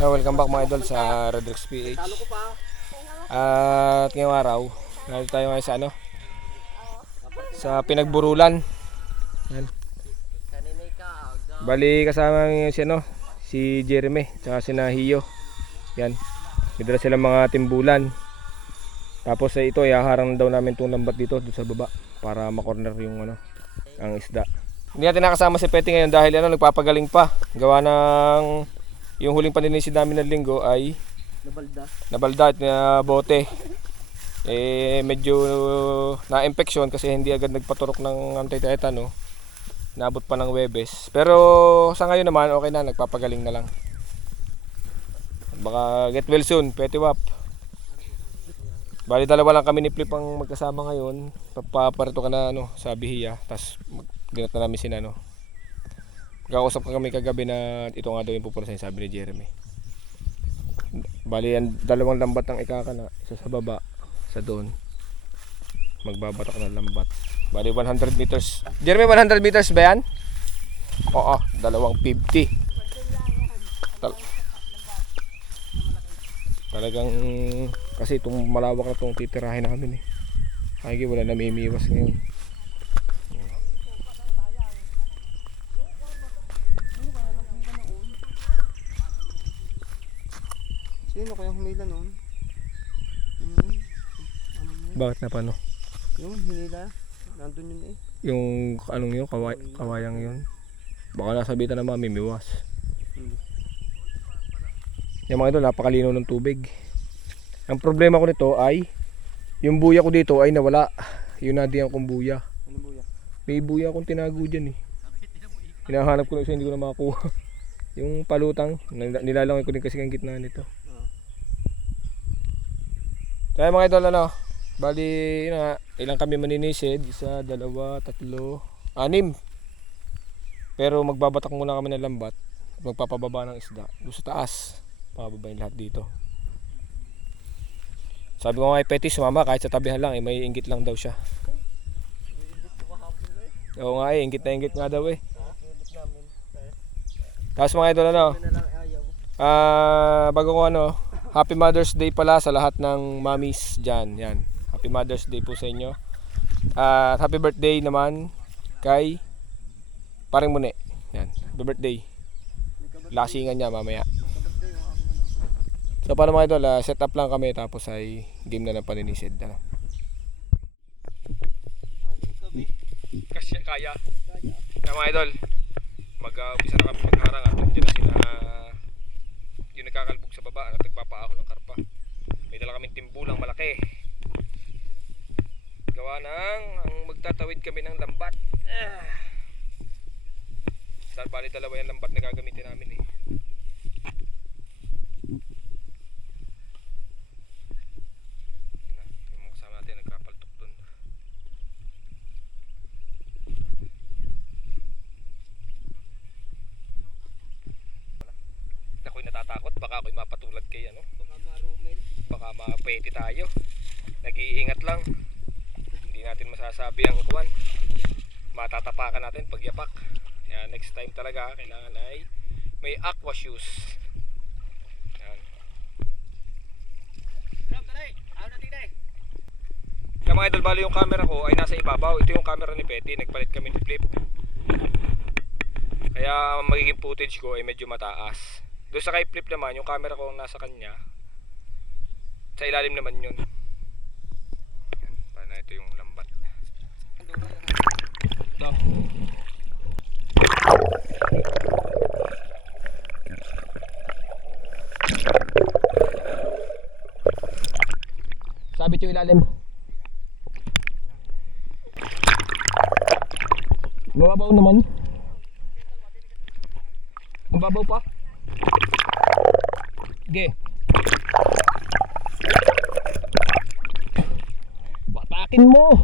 Welcome back mga idol sa Redrex PH. At ngayong araw, narito tayo ngayon sa sa Pinagburulan. Yan. Bali kasama ngayon si Jeremy, tsaka si Nahiyo. Yan. May sila mga timbulan. Tapos ito ay haharang daw namin itong lambat dito sa baba para makorner yung ang isda. Hindi natin nakasama si Petty ngayon dahil nagpapagaling pa. Gawa ng yung huling paninisid namin ng linggo ay nabalda at bote. Medyo na-infection kasi hindi agad nagpaturok ng anti-tetano. Naabot pa ng Webes. Pero sa ngayon naman okay na, nagpapagaling na lang. Baka get well soon, Petty Wap. Bali dalawa lang kami ni Flip ang magkasama ngayon. Paparito ka na sa Bihiya, tapos ginat na namin sina Nagkakusap kami kagabi na ito nga daw yung pupuntahin, sabi ni Jeremy. Bali yan, dalawang lambat ang ikakana, isa sa baba, sa doon. Magbabatak ng lambat. Bali 100 meters. Jeremy, 100 meters ba yan? Oo, 250. Talagang kasi itong malawak na itong titirahin namin Ay, wala namimiwas ngayon. Sino kaya humila noon? Bakit na paano? Yung hinila, nandun yun Yung anong yun, kawayang yun. Baka nasabitan na mamimiwas. Yung mga ito, napakalinaw ng tubig. Ang problema ko nito ay yung buya ko dito ay nawala. Yung nadiyan kong buya. Ano buya? May buya akong tinago dyan Hinahanap ko na isa, hindi ko na makakuha. Yung palutang, nilalangay ko din kasi ang gitna nito. Kaya mga idol bali ilang kami maninisid, 1, 2, 3, 6. Pero magbabatak muna kami ng lambat at magpapababa ng isda doon sa taas. Pababayin lahat dito. Sabi ko nga kay Petty, sumama kahit sa tabihan lang, may inggit lang daw siya. Oo nga inggit na inggit nga daw Tapos mga idol bago ko Happy Mother's Day pala sa lahat ng mommies dyan. Yan. Happy Mother's Day po sa inyo. At happy birthday naman kay Paring Mune. Yan. Happy birthday. Lasingan niya mamaya. So paano mga idol, set up lang kami tapos ay game na ng paninisid. Kasi kaya. Kaya mga idol, mag-umpisa na kami magharang at dyan na yung nagkakalbog sa baba at nagpapaahon ng karpa. May dala kaming timbulang malaki. Gawa ng ang magtatawid kami ng lambat. Bali dalawa yung lambat na gagamitin namin Yung mga kasama natin nagkapaltok dun. Ako'y natatakot, baka ako'y mapatulad kay baka marumil. Baka mapeti tayo. Nag-iingat lang. Hindi natin masasabi ang kuwan. Matatapakan natin pag yapak. Kaya next time talaga kailangan ay may aqua shoes. Yan. Kaya mga idol, bali yung camera ko ay nasa ibabaw. Ito yung camera ni Petty, nagpalit kami ni Flip. Kaya magiging footage ko ay medyo mataas. Doon sa kay Flip naman, yung camera ko nasa kanya. Sa ilalim naman yun. Yan, paano ito yung lambat. Ito. Sabit yung ilalim. Mababaw naman. Mababaw pa. Sige. Batakin mo.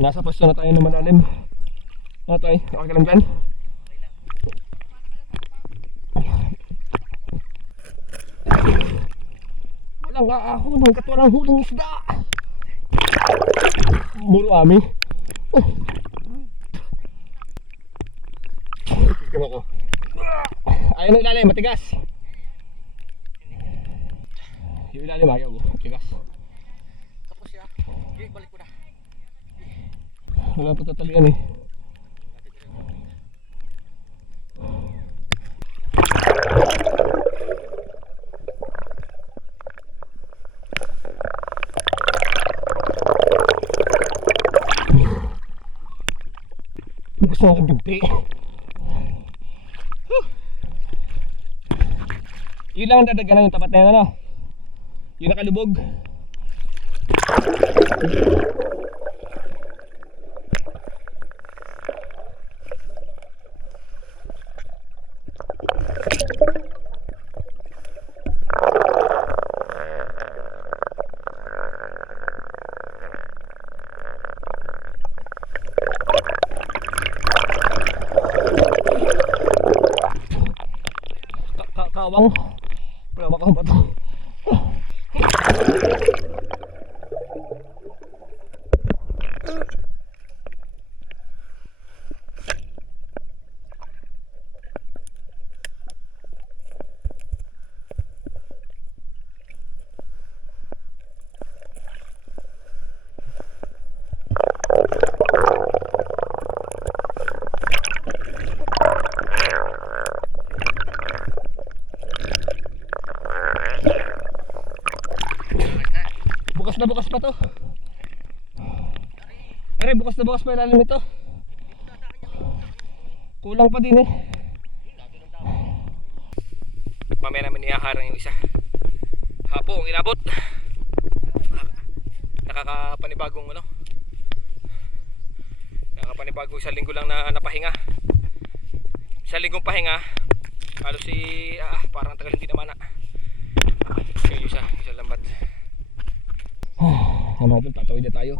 Nasa pwesto na tayo ng malalim. Ano tayo? Okay ka lang dyan? Walang aahon hanggat walang huling isda. Muro ami. Tingnan ko. Ayaw ng ilalim, matigas. Yung ilalim ayaw, matigas. Tapos siya. Okay, balik ko na. Wala pa tatalian eh. Gusto akong bigti. Yun lang ang dadaganan yung tapat na yan, ano? Yung nakalubog. Kawang. Wala makakang bato. Bukas pa to. Aray, bukas pa ilalim ito. Kulang pa din eh. Mamaya namin iaharang yung isa. Hapong inabot. Nakakapanibagong ano. Nakakapanibagong isang linggo lang na napahinga. Isang linggong pahinga. Halos parang tagal hindi naman na. Yung isa lambat. Mga idol, tatawid na tayo.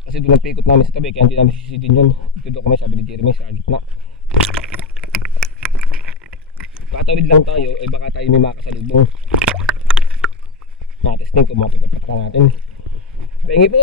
Kasi doon ang pikot namin sa tabi, kaya hindi namin sisidin yun. Dito kami, sabi ni Jeremy, sa gitna. Tatawid lang tayo, ay baka tayo may makasalubong. Nakatesting kung mapipataka natin. Pahingi po.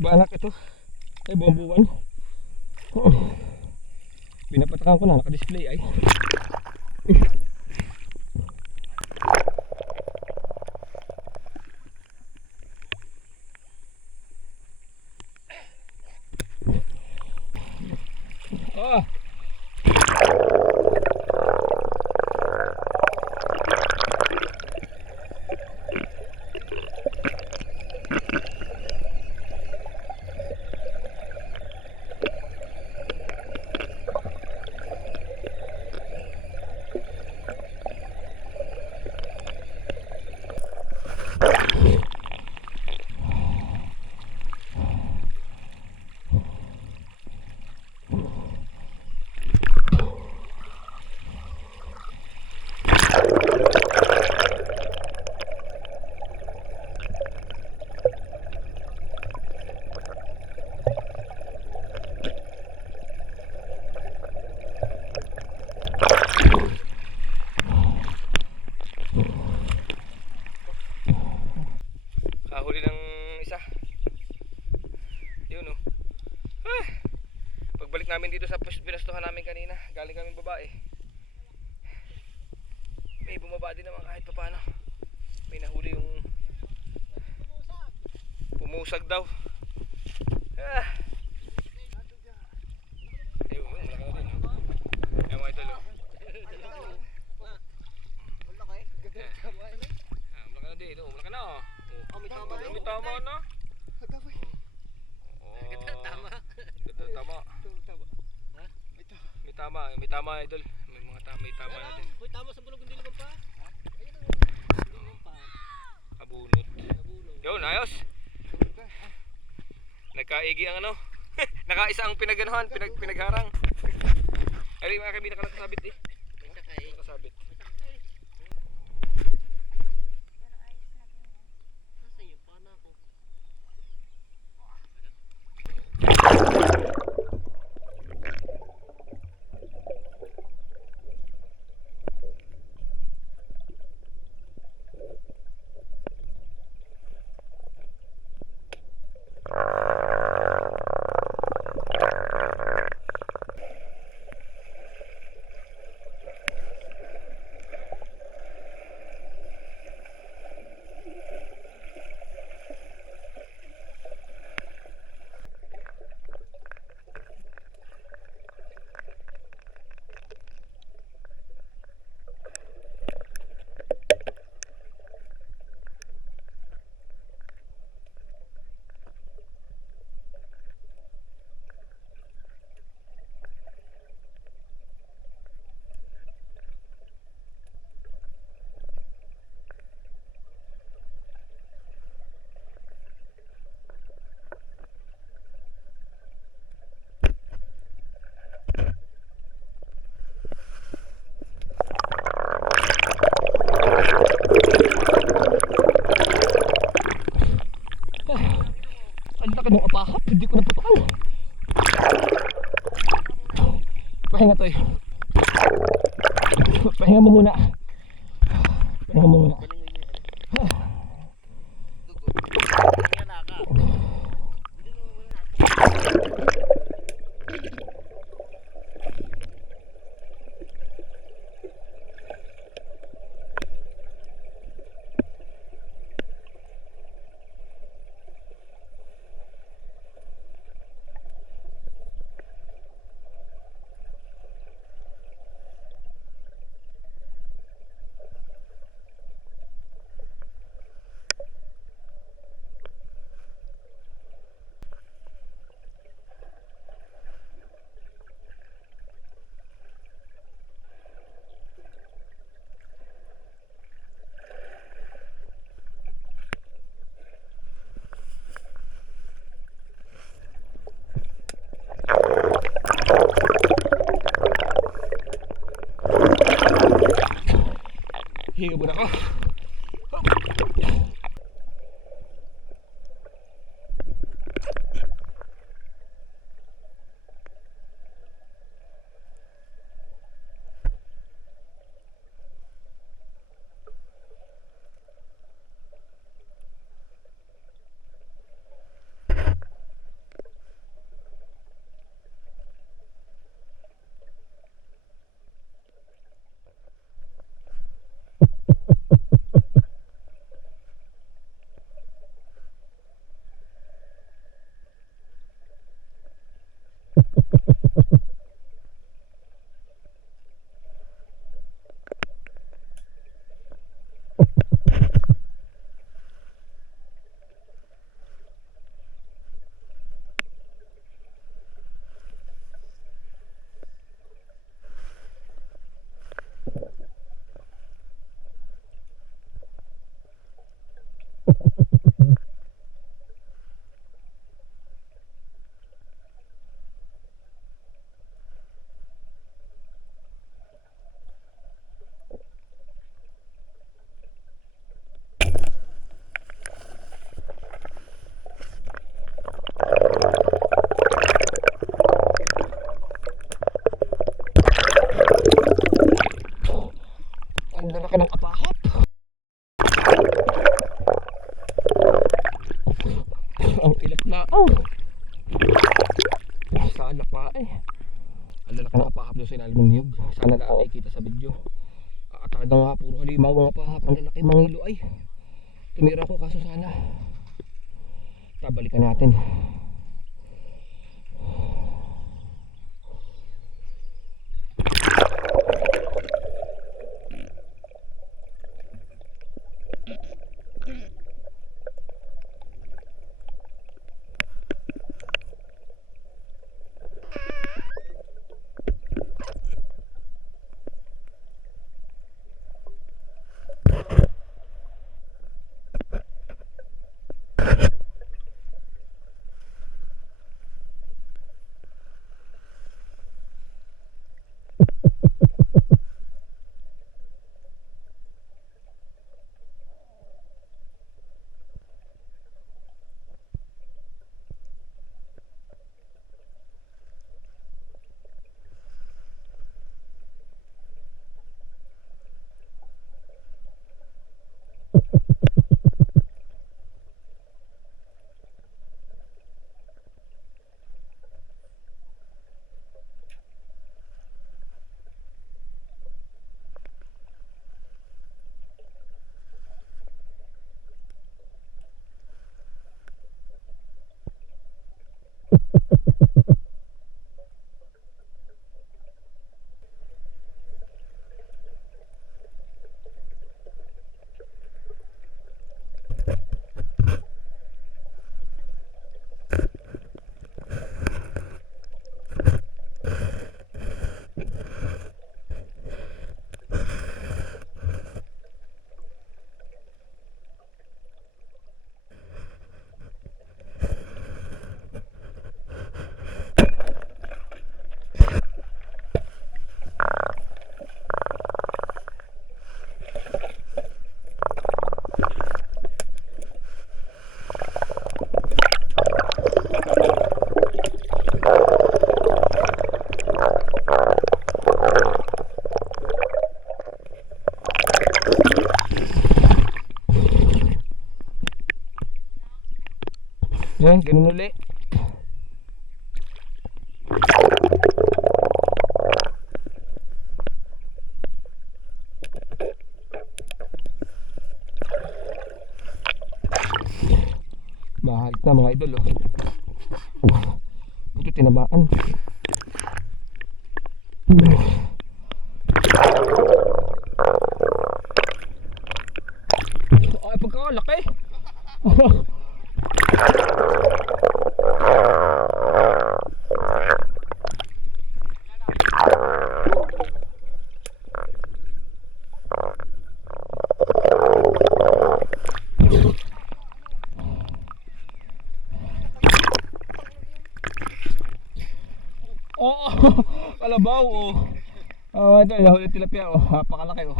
Banak ito ay buwan. Pinapatakan ko na, naka-display ay. Ah. namin dito sa pinastuhan namin kanina. Galing kami babae. May bumaba din naman kahit pa paano. May nahuli yung pumusag daw. Ah. Ayun, malaki na din. Ayun mga idol. Malaki na din. Malaki na. May tama na. Tama. Tama. May tama idol. May mga tama, may tama na din. Uy, tama sa bulog hindi naman pa. Ayun naman pa. Abunot. Yun, ayos. Nagkaigi ang ano. Nakaisa ang pinaganohan, pinagharang. Ay, mga kami nakasabit eh. Nakasabit. Nasaan yung pana ko? Ang laki ng apahap, hindi ko naputukan. Pahinga to eh. Pahinga mo muna. Pahinga mo muna. Higa muna ako. Ang lalaki ng apahap. Ang ilap na. Oh! Sana pa eh. Ang lalaki ng apahap doon sa ilalim ng niyog. Sana nakikita sa video. Talaga nga puro halimaw mga apahap. Ang lalaki mga ilo ay. Tumira ko kaso sana. Tabalikan natin. Yan, ganun uli. Mahal na mga idol oh. Buto tinamaan. Ay, pagkakalaki. Oo, kalabaw oh. Ito, nahuli tilapia oh. Napakalaki oh.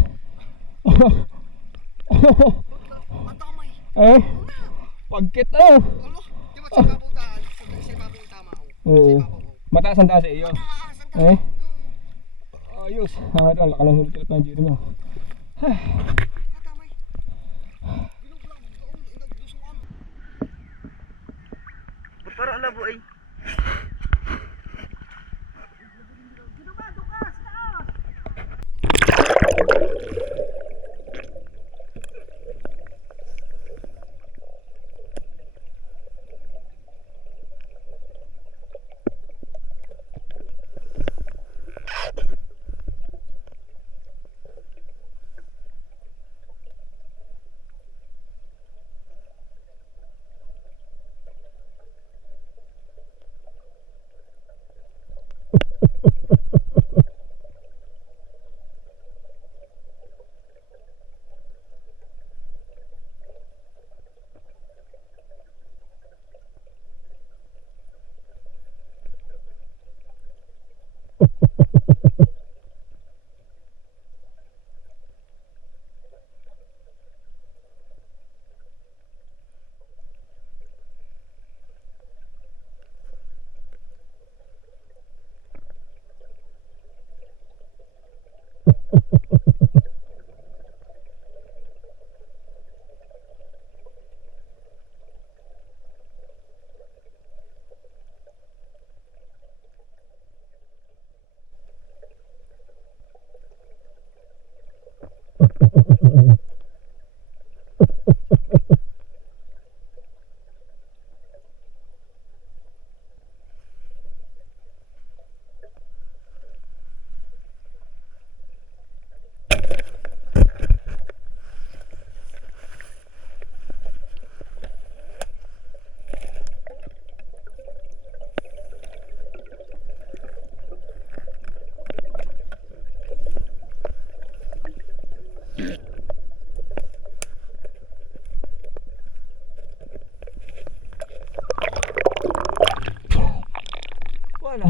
Eh, pagkit oh. Di ba sa ibabaw taan? Sa ibabaw tama ako. Oo. Mataas ang taas iyo. Eh? Ayos. Ito, laki ng huli tilapia ng Jeremy oh. Natamay. Binublang doon, naglusuan. Ba't parang alabo ay?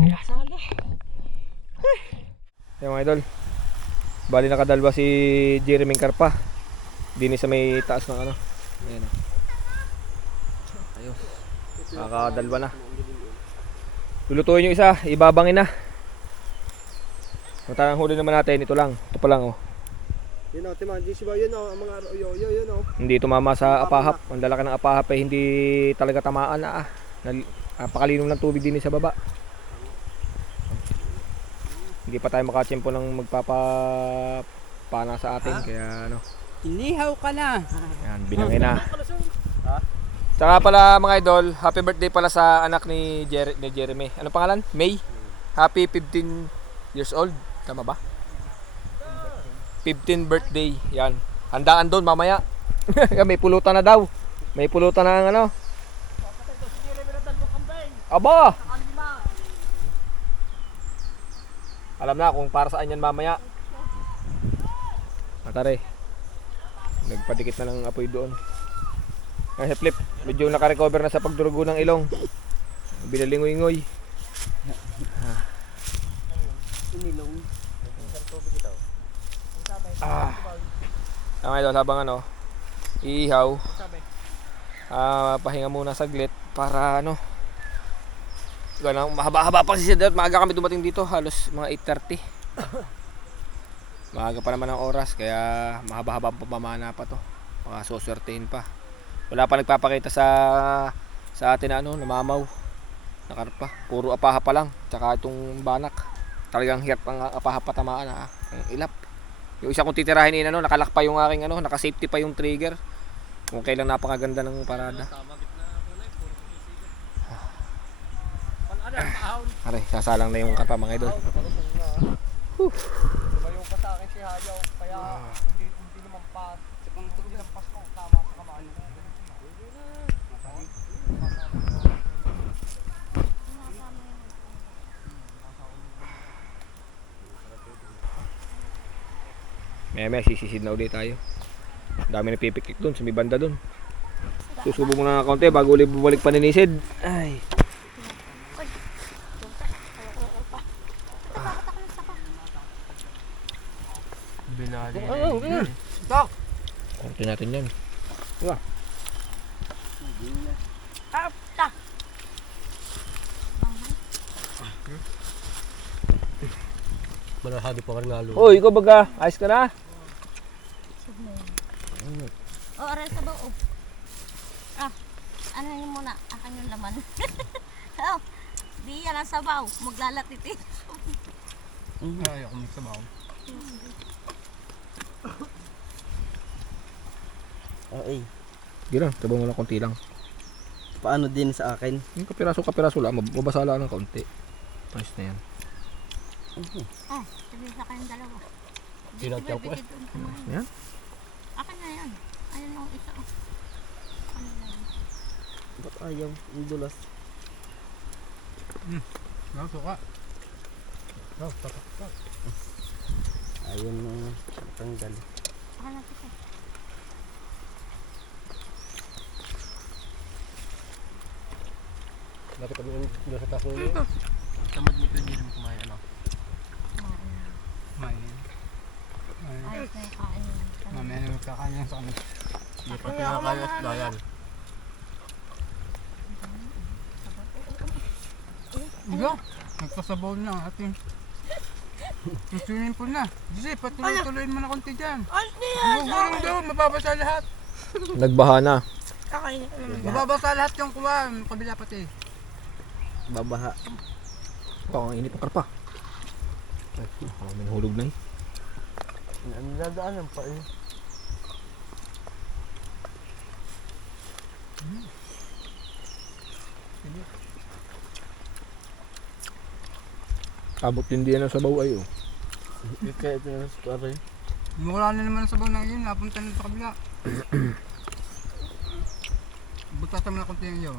Ang lasada. Yung mga idol. Bali nakadalwa si Jeremy Karpa. Dini sa may taas ng ano. Ayan. Ayun. Nakakadalwa na. Lulutuin yung isa, ibabangin na. Ang huli naman natin, ito lang. Ito pa lang oh. Yun o, Timan, di siya yun o, ang mga yun o. Hindi tumama sa apahap. Ang lalaki ng apahap ay hindi talaga tamaan na napakalinom ng tubig din sa baba. Hindi pa tayo makachempo ng magpapapana sa atin. Kaya ano. Inihaw ka na. Yan, binangin na. Saka pala mga idol, happy birthday pala sa anak ni Jeremy. Ano pangalan? May. Happy 15 years old. Tama ba? 15 birthday. Yan. Handaan doon mamaya. May pulutan na daw. May pulutan na ang ano. Aba! Alam na kung para saan yan mamaya. Matare. Nagpadikit na ng apoy doon. Ay, Flip, medyo naka-recover na sa pagdurugo ng ilong. Binalingoy-ngoy. Inilong. Ang idol, habang ano, iihaw. Pahinga muna saglit para ano. Ganang mahaba-haba pa kasi maaga kami dumating dito, halos mga 8:30. Maaga pa naman ang oras, kaya mahaba-haba pa pamana pa to. Mga suswertehin pa. Wala pa nagpapakita sa atin na ano, namamaw. Na karpa. Puro apaha pa lang, tsaka itong banak. Talagang hirap ang apaha patamaan ang ilap. Yung isa kong titirahin ano, nakalak pa yung aking ano, naka-safety pa yung trigger. Kung kailan napakaganda ng parada. Aray, sasalang na yung karpa mga idol. Tumayo pa sa akin si Hayaw, kaya hindi naman pas. Hindi naman pas ko, tama sa kamaan. May sisisid na ulit tayo. Dami na pipikik doon, sa may banda doon. Susubo muna ng kaunti bago ulit bumalik paninisid. Ay. Binali. Kaunti natin yan. Malahado pa rin lalo. Uy, ikaw baga, ayos ka na? O, aral sa bao. Ano yun muna? Akan yung laman. Oh, di yan ang sabaw. Maglalatiti. Ay, ako may sabaw. Ay, Gila, tabaw mo lang konti lang. paano din sa akin? Yung kapiraso lang, mabasa lang ng kaunti. Ayos na yan. Oh, sabihin sa kayong dalawa. Tinatyaw ko eh. Yan. Akan na yan. Ayun yung isa. Oh. Ano na yan? Ba't ayaw? Ang dulas. Suka. Ayaw na tanggal. Akan na kita. Bakit kami nasa taso niyo? Tamad nito hindi naman kumain ano. Kumain. Ayos na yung kain yun. Mamaya na magkakain sa kanya. Hindi pa pinakakaya at dayan. Igo, nagpasabaw na ang ating swimming pool na. Jose, patuloy-tuloyin mo na konti dyan. Gugurong daw, mababasa lahat. Nagbaha na. Mababasa lahat yung kuha, kabila pati. Babaha. Ang init ng karpa. Ay, may nahulog na eh. Ang dadaanan pa eh. Abot din diyan ang sabaw ay oh. Kaya ito na sa pare. Wala na naman ang sabaw na yun, napunta na sa kabila. Butata mo na konti yung iyo.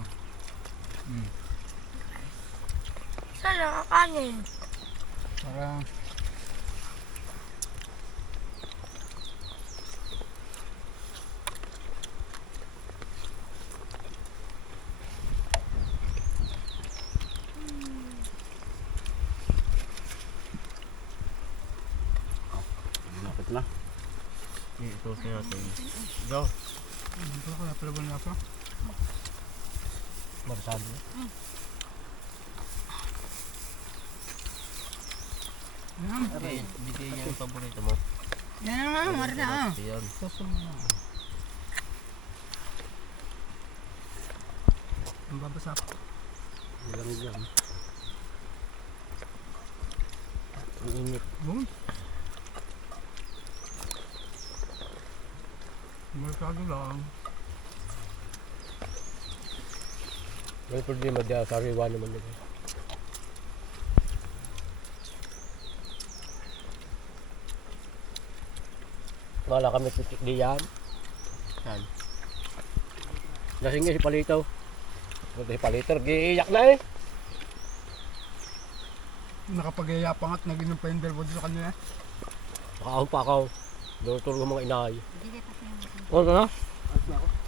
Saan nakakanin? Para na. Ito siya natin. Go. Ito kaya pala ba nasa? Marsado. Yan. Hindi niya yung paborito mo. Yan na, mara na. Yan. Sasama na. Ang babasa pa. Ilang yan. Ang init. Boom. Masyado lang. May problema dyan. Sariwa naman yun. Wala kami titik diyan. Yan. Lasing nga si Palito. Si Palito, giiyak na eh. Nakapag-iya pa nga't naging pa yung dalawa sa kanila. Nakahon pa ako. Doon ng mga inay. Hindi pa siya. Oo na.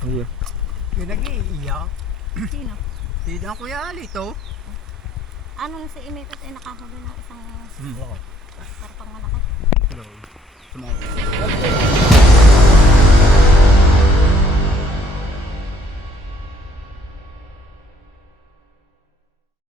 Iya. Yung nag-iiyak. Sino? Hindi na Kuya Alito. Anong si Imitot ay nakahuli ng isang Oo. parang malaki? Hello. Sumagot.